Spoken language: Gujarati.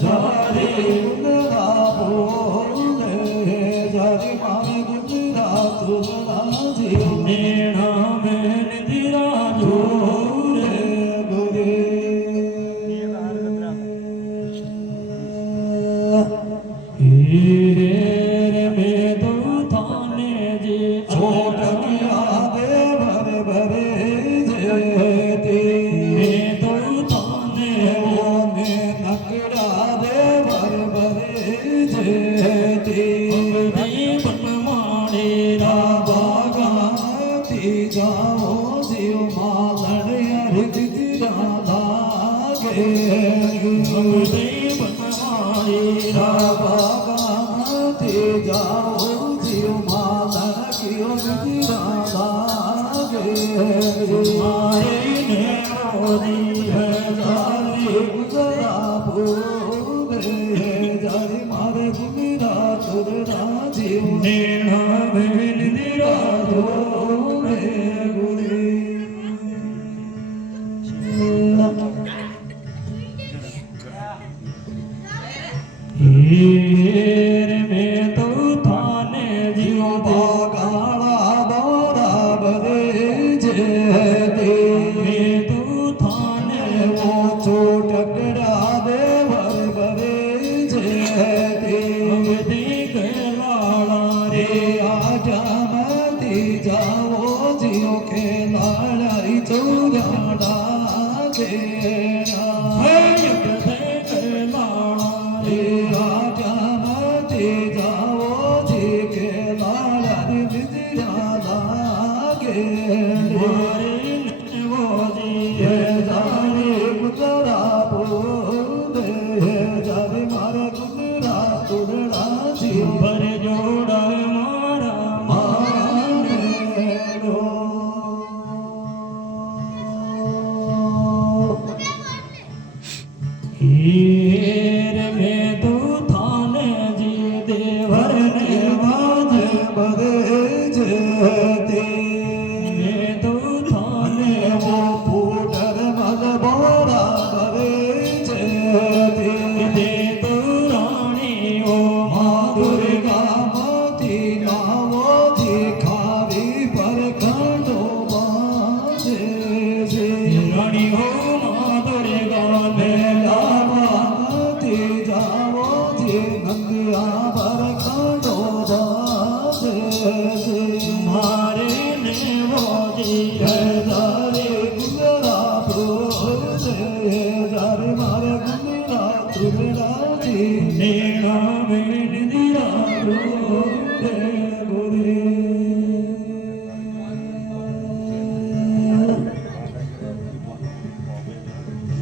જારે ગુંદરા બોલે જારે મારે ગુંદરા તુલના જીવ નેણા મેન ધીરા જોરે ગોરે હીરે મે તો થાને જે છોટ કિયા દે ભરે ભરે જે મે તો થાને ઓને નકડા દે ભરે ભરે જે બનમાડે રાબાગાતી જાઓ જીવ માલણ હરિત રાધા ગે રાબાગાતી જાઓ જીવ માલણ કિયો રાધા ગે મારે ને મોદી હે જારે ગુજરા ભૂલે જારે મારે ગુજરા તુરના જીવ નેણા મેન દિરા ધોરે ગુરે હીર મે તો થાને જીવ ગાળા બોરા બરે જે મે તો થાને વો છોટકડા દે ભર ભરે જે ગલાળા રે આજામતી જાઓ જીઓ કે લાડાઈ ચોરાડા ઘેરા ભર જોડા મારા માનેલો હીર મે તો થાને જી દેવર ને વાજ બરે જતે મે તો થાને વો ફૂટર મલ બોરા બરે જતે દે તો રાણી ઓ દુર્ગા મોતી નાવો જી ખાવી પર ખંડો બાજે છે રાણી હો મા દુર્ગા મેલા મોતી જાવો જી નંદિયા પર ખંડો બાજે છે મારે ને વોજી હે જારે ગુંદરા ભૂલે જારે મારે ગુંદરા તુલના જી નેણા